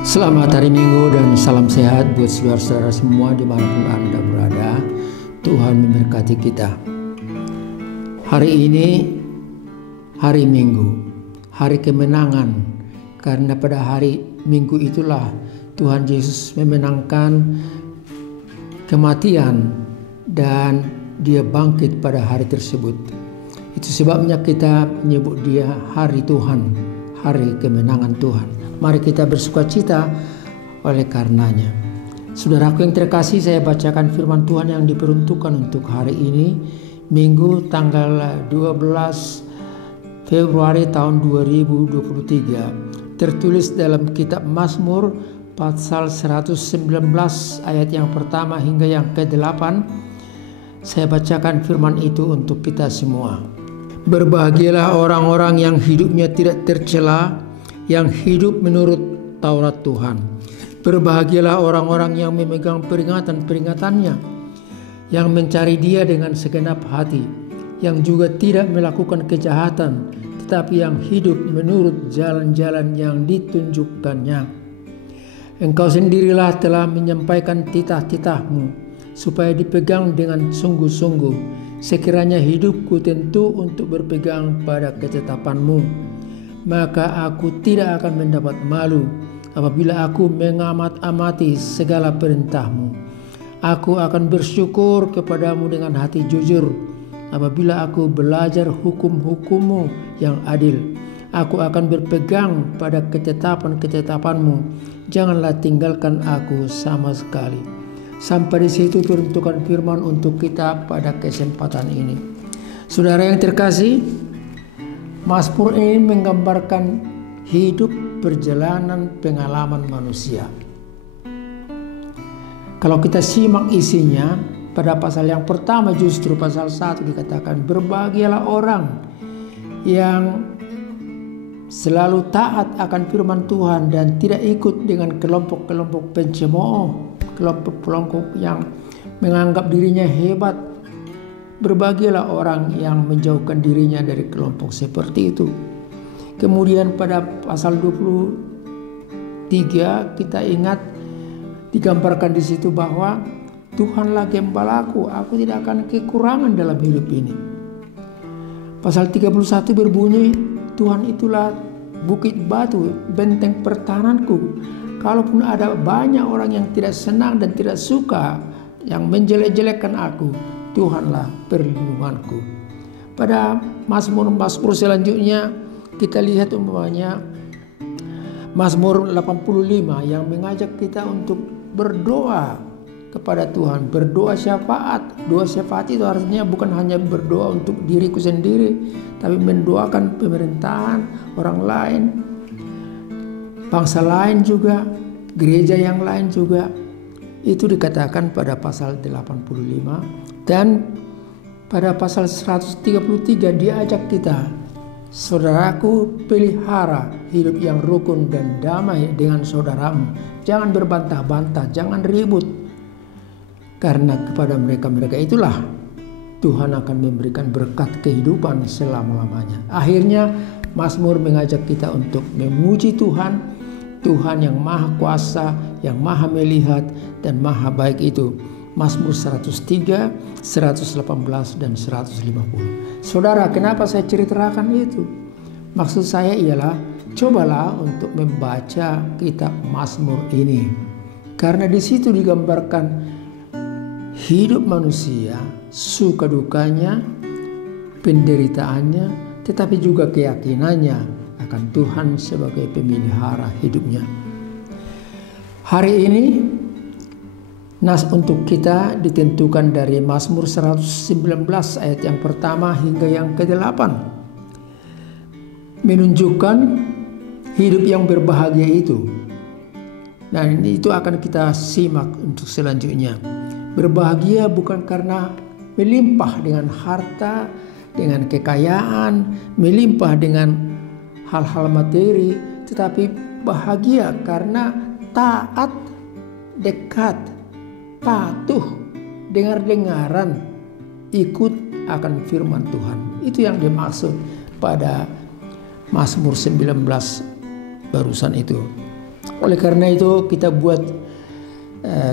Selamat hari Minggu dan salam sehat buat saudara-saudara semua dimanapun Anda berada. Tuhan memberkati kita. Hari ini hari Minggu, hari kemenangan, karena pada hari Minggu itulah Tuhan Yesus memenangkan kematian dan Dia bangkit pada hari tersebut. Itu sebabnya kita menyebut Dia hari Tuhan, hari kemenangan Tuhan. Mari kita bersukacita oleh karenanya. Saudaraku yang terkasih, saya bacakan firman Tuhan yang diperuntukkan untuk hari ini, Minggu tanggal 12 Februari tahun 2023. Tertulis dalam kitab Mazmur pasal 119 ayat yang pertama hingga yang ke-8. Saya bacakan firman itu untuk kita semua. Berbahagialah orang-orang yang hidupnya tidak tercela, yang hidup menurut Taurat Tuhan. Berbahagialah orang-orang yang memegang peringatan-peringatannya, yang mencari Dia dengan segenap hati, yang juga tidak melakukan kejahatan, tetapi yang hidup menurut jalan-jalan yang ditunjukkannya. Engkau sendirilah telah menyampaikan titah-titahmu, supaya dipegang dengan sungguh-sungguh. Sekiranya hidupku tentu untuk berpegang pada ketetapanmu, maka aku tidak akan mendapat malu apabila aku mengamat-amati segala perintahmu. Aku akan bersyukur kepadamu dengan hati jujur apabila aku belajar hukum-hukummu yang adil. Aku akan berpegang pada ketetapan-ketetapanmu. Janganlah tinggalkan aku sama sekali. Sampai di situ peruntukan firman untuk kita pada kesempatan ini. Saudara yang terkasih, Mazmur ini menggambarkan hidup perjalanan pengalaman manusia. Kalau kita simak isinya, pada pasal yang pertama justru pasal 1 dikatakan, berbahagialah orang yang selalu taat akan firman Tuhan dan tidak ikut dengan kelompok-kelompok pencemooh, kelompok-kelompok yang menganggap dirinya hebat. Berbahagialah orang yang menjauhkan dirinya dari kelompok seperti itu. Kemudian pada pasal 23 kita ingat digambarkan di situ bahwa Tuhanlah gembalaku, aku tidak akan kekurangan dalam hidup ini. Pasal 31 berbunyi, Tuhan itulah bukit batu, benteng pertahananku. Kalaupun ada banyak orang yang tidak senang dan tidak suka, yang menjelek-jelekkan aku, Tuhanlah perlindunganku. Pada Mazmur selanjutnya kita lihat umpamanya Mazmur 85 yang mengajak kita untuk berdoa kepada Tuhan, berdoa syafaat. Doa syafaat itu artinya bukan hanya berdoa untuk diriku sendiri, tapi mendoakan pemerintahan orang lain, bangsa lain juga, gereja yang lain juga. Itu dikatakan pada pasal 85. Dan pada pasal 133 diajak kita, saudaraku, pelihara hidup yang rukun dan damai dengan saudaramu. Jangan berbantah-bantah, jangan ribut. Karena kepada mereka itulah Tuhan akan memberikan berkat kehidupan selama-lamanya. Akhirnya Mazmur mengajak kita untuk memuji Tuhan, Tuhan yang maha kuasa, yang maha melihat dan maha baik itu. Mazmur 103, 118 dan 150. Saudara, kenapa saya ceritakan itu? Maksud saya ialah cobalah untuk membaca kitab Mazmur ini. Karena di situ digambarkan hidup manusia, suka dukanya, penderitaannya, tetapi juga keyakinannya akan Tuhan sebagai pemelihara hidupnya. Hari ini nas untuk kita ditentukan dari Mazmur 119 ayat yang pertama hingga yang ke-8. Menunjukkan hidup yang berbahagia itu. Nah, itu akan kita simak untuk selanjutnya. Berbahagia bukan karena melimpah dengan harta, dengan kekayaan, melimpah dengan hal-hal materi, tetapi bahagia karena taat, dekat, patuh, dengar-dengaran, ikut akan firman Tuhan. Itu yang dimaksud pada Mazmur 19 barusan itu. Oleh karena itu kita buat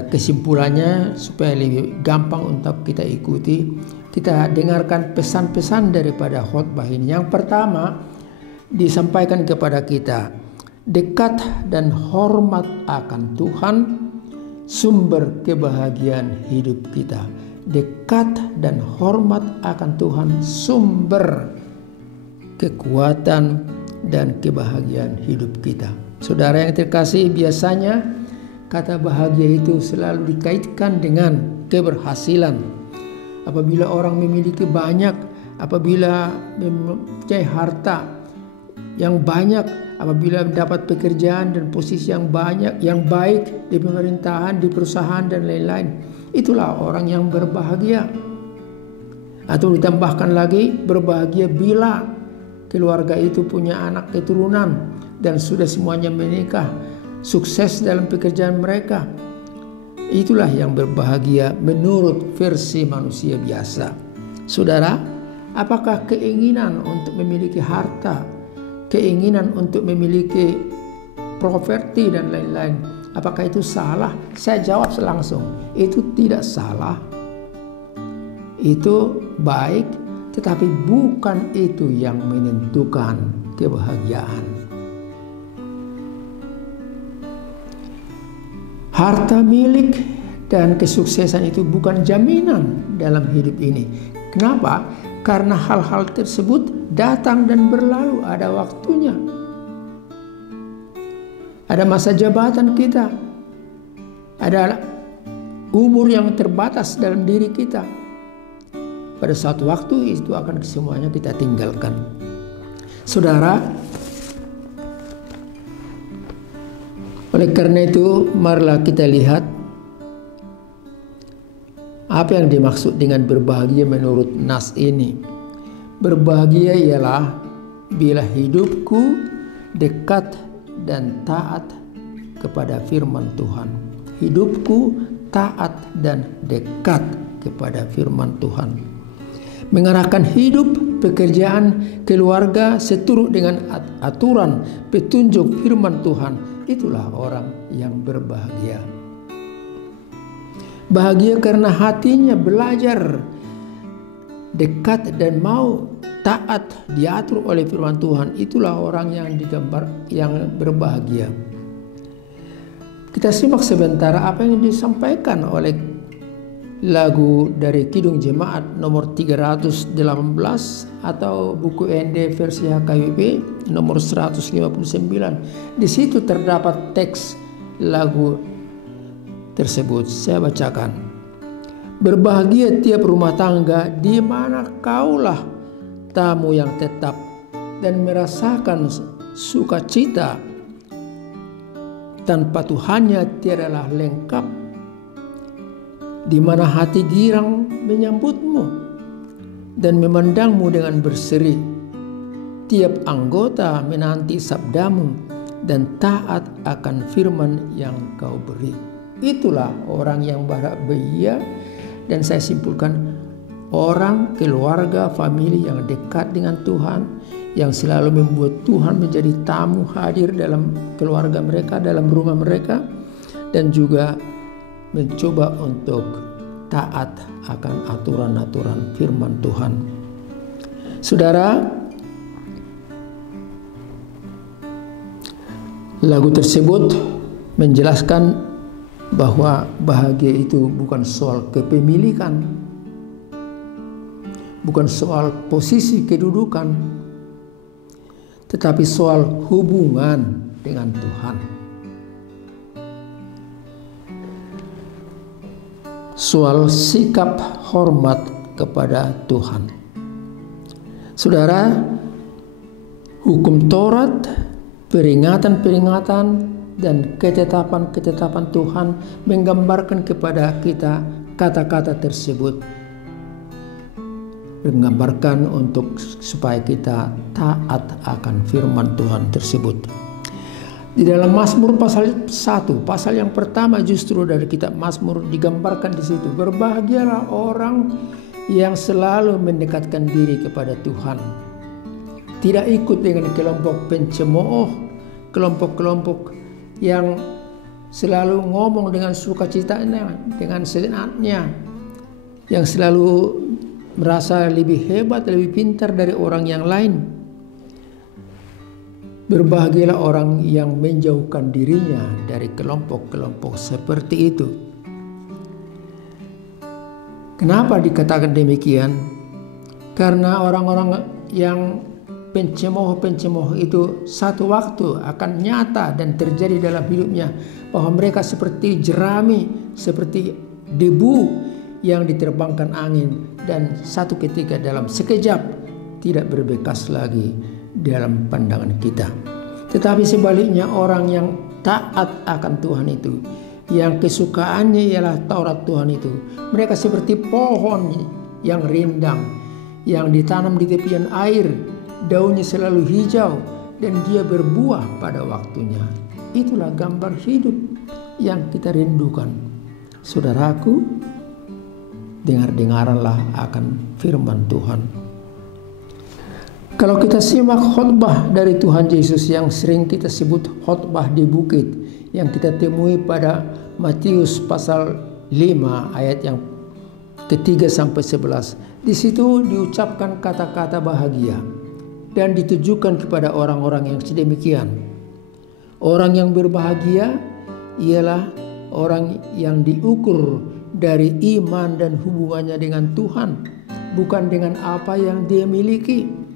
kesimpulannya supaya lebih gampang untuk kita ikuti. Kita dengarkan pesan-pesan daripada khotbah ini. Yang pertama disampaikan kepada kita, dekat dan hormat akan Tuhan, sumber kebahagiaan hidup kita. Dekat dan hormat akan Tuhan, sumber kekuatan dan kebahagiaan hidup kita. Saudara yang terkasih, biasanya kata bahagia itu selalu dikaitkan dengan keberhasilan. Apabila orang memiliki banyak, apabila mempunyai harta yang banyak, apabila dapat pekerjaan dan posisi yang banyak, yang baik di pemerintahan, di perusahaan dan lain-lain, itulah orang yang berbahagia. Atau ditambahkan lagi, berbahagia bila keluarga itu punya anak keturunan dan sudah semuanya menikah, sukses dalam pekerjaan mereka. Itulah yang berbahagia menurut versi manusia biasa. Saudara, apakah keinginan untuk memiliki harta, keinginan untuk memiliki properti dan lain-lain, apakah itu salah? Saya jawab langsung, itu tidak salah. Itu baik, tetapi bukan itu yang menentukan kebahagiaan. Harta milik dan kesuksesan itu bukan jaminan dalam hidup ini. Kenapa? Karena hal-hal tersebut datang dan berlalu, ada waktunya. Ada masa jabatan kita, ada umur yang terbatas dalam diri kita. Pada suatu waktu itu akan semuanya kita tinggalkan. Saudara, oleh karena itu marilah kita lihat apa yang dimaksud dengan berbahagia menurut nas ini. Berbahagia ialah bila hidupku dekat dan taat kepada firman Tuhan. Hidupku taat dan dekat kepada firman Tuhan. Mengarahkan hidup, pekerjaan, keluarga seturut dengan aturan, petunjuk firman Tuhan. Itulah orang yang berbahagia. Bahagia karena hatinya belajar dekat dan mau taat diatur oleh firman Tuhan. Itulah orang yang digambar yang berbahagia. Kita simak sebentar apa yang disampaikan oleh lagu dari Kidung Jemaat nomor 318 atau buku ND versi HKBP nomor 159. Di situ terdapat teks lagu tersebut. Saya bacakan. Berbahagia tiap rumah tangga di mana kaulah tamu yang tetap dan merasakan sukacita. Tanpa Tuhannya tiadalah lengkap. Di mana hati girang menyambutmu dan memandangmu dengan berseri. Tiap anggota menanti sabdamu dan taat akan firman yang kau beri. Itulah orang yang bahagia, dan saya simpulkan orang, keluarga, famili yang dekat dengan Tuhan, yang selalu membuat Tuhan menjadi tamu hadir dalam keluarga mereka, dalam rumah mereka, dan juga mencoba untuk taat akan aturan-aturan firman Tuhan. Saudara, lagu tersebut menjelaskan bahwa bahagia itu bukan soal kepemilikan, bukan soal posisi kedudukan, tetapi soal hubungan dengan Tuhan. Soal sikap hormat kepada Tuhan. Saudara, hukum Taurat, peringatan-peringatan dan ketetapan-ketetapan Tuhan menggambarkan kepada kita kata-kata tersebut. Menggambarkan untuk supaya kita taat akan firman Tuhan tersebut. Di dalam Mazmur pasal 1, pasal yang pertama justru dari kitab Mazmur digambarkan di situ. Berbahagialah orang yang selalu mendekatkan diri kepada Tuhan. Tidak ikut dengan kelompok pencemooh, kelompok-kelompok yang selalu ngomong dengan sukacitanya, dengan senangnya, yang selalu merasa lebih hebat, lebih pintar dari orang yang lain. Berbahagialah orang yang menjauhkan dirinya dari kelompok-kelompok seperti itu. Kenapa dikatakan demikian? Karena orang-orang yang pencemooh-pencemooh itu satu waktu akan nyata dan terjadi dalam hidupnya, bahwa mereka seperti jerami, seperti debu yang diterbangkan angin, dan satu ketika dalam sekejap tidak berbekas lagi dalam pandangan kita. Tetapi sebaliknya, orang yang taat akan Tuhan itu, yang kesukaannya ialah Taurat Tuhan itu, mereka seperti pohon yang rindang, yang ditanam di tepian air, daunnya selalu hijau, dan dia berbuah pada waktunya. Itulah gambar hidup yang kita rindukan. Saudaraku, dengar-dengaranlah akan firman Tuhan. Kalau kita simak khotbah dari Tuhan Yesus yang sering kita sebut khotbah di bukit, yang kita temui pada Matius pasal 5 ayat yang ke-3 sampai 11. Di situ diucapkan kata-kata bahagia dan ditujukan kepada orang-orang yang sedemikian. Orang yang berbahagia ialah orang yang diukur dari iman dan hubungannya dengan Tuhan, bukan dengan apa yang dia miliki.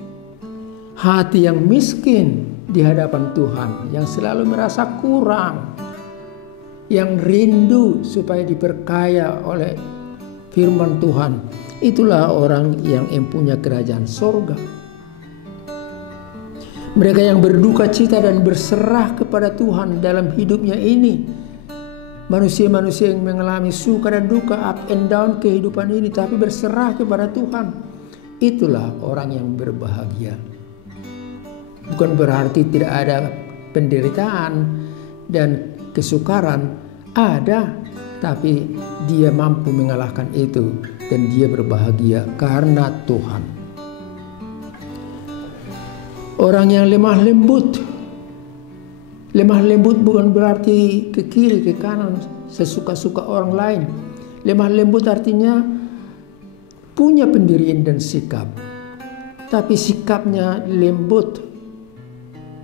Hati yang miskin di hadapan Tuhan, yang selalu merasa kurang, yang rindu supaya diperkaya oleh firman Tuhan, itulah orang yang empunya kerajaan sorga. Mereka yang berduka cita dan berserah kepada Tuhan dalam hidupnya ini, manusia-manusia yang mengalami suka dan duka, up and down kehidupan ini, tapi berserah kepada Tuhan, itulah orang yang berbahagia. Bukan berarti tidak ada penderitaan dan kesukaran, ada, tapi dia mampu mengalahkan itu dan dia berbahagia karena Tuhan. Orang yang lemah lembut bukan berarti ke kiri ke kanan sesuka-suka orang lain. Lemah lembut artinya punya pendirian dan sikap, tapi sikapnya lembut.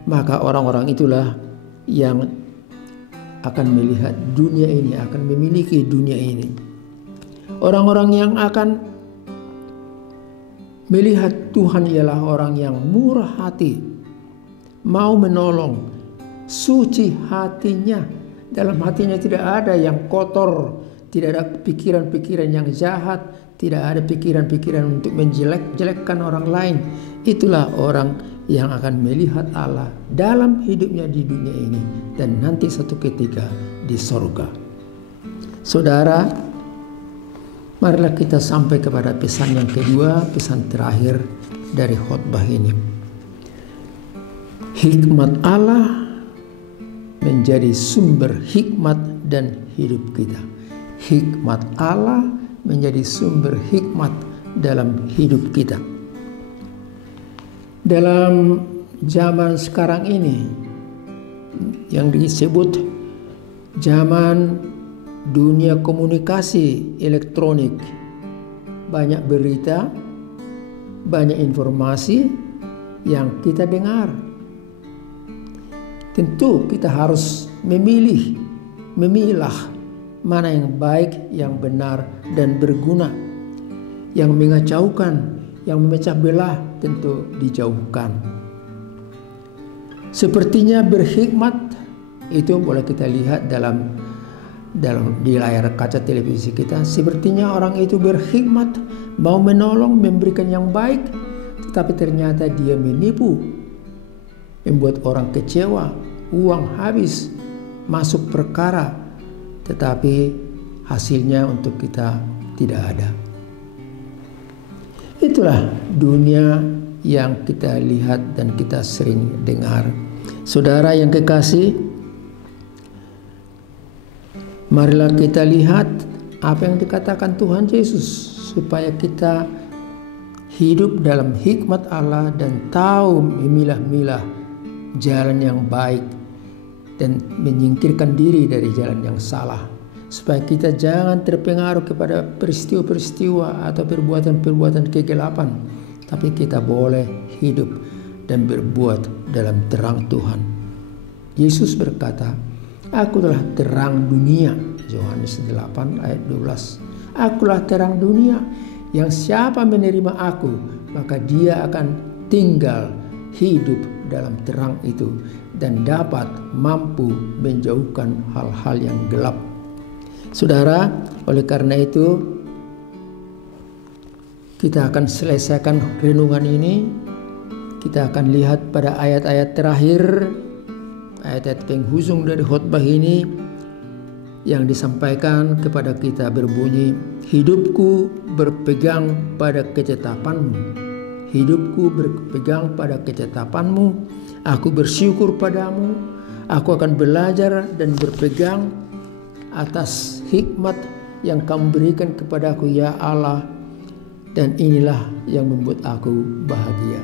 Maka orang-orang itulah yang akan melihat dunia ini, akan memiliki dunia ini. Orang-orang yang akan melihat Tuhan ialah orang yang murah hati, mau menolong, suci hatinya. Dalam hatinya tidak ada yang kotor, tidak ada pikiran-pikiran yang jahat, tidak ada pikiran-pikiran untuk menjelek-jelekkan orang lain. Itulah orang yang akan melihat Allah dalam hidupnya di dunia ini dan nanti satu ketika di sorga. Saudara, marilah kita sampai kepada pesan yang kedua, pesan terakhir dari khotbah ini. Hikmat Allah menjadi sumber hikmat dan hidup kita. Hikmat Allah menjadi sumber hikmat dalam hidup kita. Dalam zaman sekarang ini yang disebut zaman dunia komunikasi elektronik, banyak berita, banyak informasi yang kita dengar. Tentu kita harus memilah mana yang baik, yang benar dan berguna. Yang mengacaukan, yang memecah belah tentu dijauhkan. Sepertinya berhikmat itu boleh kita lihat dalam di layar kaca televisi kita. Sepertinya orang itu berhikmat, mau menolong, memberikan yang baik, tetapi ternyata dia menipu, membuat orang kecewa, uang habis, masuk perkara, tetapi hasilnya untuk kita tidak ada. Itulah dunia yang kita lihat dan kita sering dengar. Saudara yang kekasih, marilah kita lihat apa yang dikatakan Tuhan Yesus, supaya kita hidup dalam hikmat Allah dan tahu memilah-milah jalan yang baik, dan menyingkirkan diri dari jalan yang salah, supaya kita jangan terpengaruh kepada peristiwa-peristiwa atau perbuatan-perbuatan kegelapan, tapi kita boleh hidup dan berbuat dalam terang Tuhan. Yesus berkata, "Aku telah terang dunia." Yohanes 8 ayat 12. "Akulah terang dunia, yang siapa menerima aku, maka dia akan tinggal hidup dalam terang itu dan dapat mampu menjauhkan hal-hal yang gelap." Saudara, oleh karena itu kita akan selesaikan renungan ini. Kita akan lihat pada ayat-ayat terakhir, ayat-ayat penghujung dari khotbah ini yang disampaikan kepada kita berbunyi, "Hidupku berpegang pada ketetapanmu. Hidupku berpegang pada ketetapanmu. Aku bersyukur padamu. Aku akan belajar dan berpegang atas hikmat yang kamu berikan kepadaku, ya Allah. Dan inilah yang membuat aku bahagia."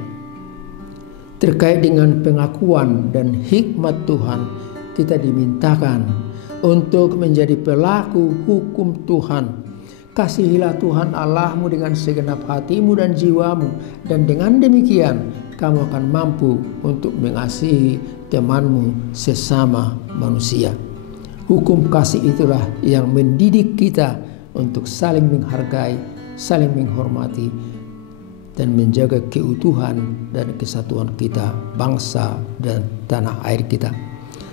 Terkait dengan pengakuan dan hikmat Tuhan, kita dimintakan untuk menjadi pelaku hukum Tuhan. Kasihilah Tuhan Allahmu dengan segenap hatimu dan jiwamu, dan dengan demikian kamu akan mampu untuk mengasihi temanmu sesama manusia. Hukum kasih itulah yang mendidik kita untuk saling menghargai, saling menghormati, dan menjaga keutuhan dan kesatuan kita, bangsa dan tanah air kita.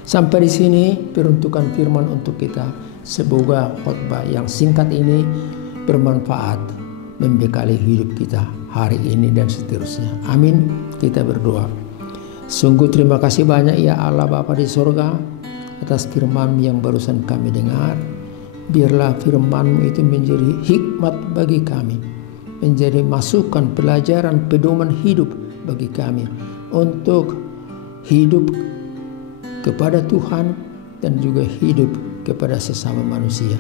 Sampai di sini peruntukan firman untuk kita. Semoga khotbah yang singkat ini bermanfaat, membekali hidup kita hari ini dan seterusnya. Amin. Kita berdoa. Sungguh terima kasih banyak ya Allah Bapa di sorga atas firman yang barusan kami dengar. Biarlah firman-Mu itu menjadi hikmat bagi kami, menjadi masukan, pelajaran, pedoman hidup bagi kami untuk hidup kepada Tuhan dan juga hidup kepada sesama manusia.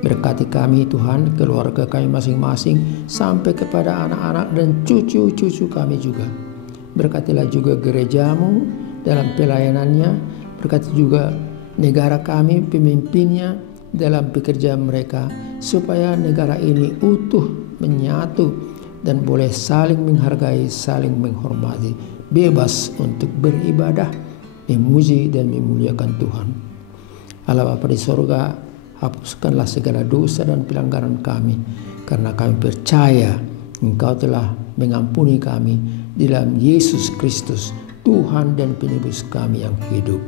Berkati kami Tuhan, keluarga kami masing-masing, sampai kepada anak-anak dan cucu-cucu kami juga. Berkatilah juga gereja-Mu dalam pelayanannya. Berkati juga negara kami, pemimpinnya dalam pekerjaan mereka, supaya negara ini utuh, menyatu, dan boleh saling menghargai, saling menghormati, bebas untuk beribadah, memuji dan memuliakan Tuhan. Allah Bapa di sorga, hapuskanlah segala dosa dan pelanggaran kami, karena kami percaya Engkau telah mengampuni kami di dalam Yesus Kristus, Tuhan dan penebus kami yang hidup.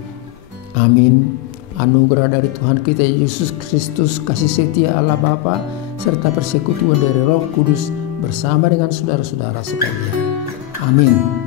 Amin. Anugerah dari Tuhan kita Yesus Kristus, kasih setia Allah Bapa, serta persekutuan dari Roh Kudus bersama dengan saudara-saudara sekalian. Amin.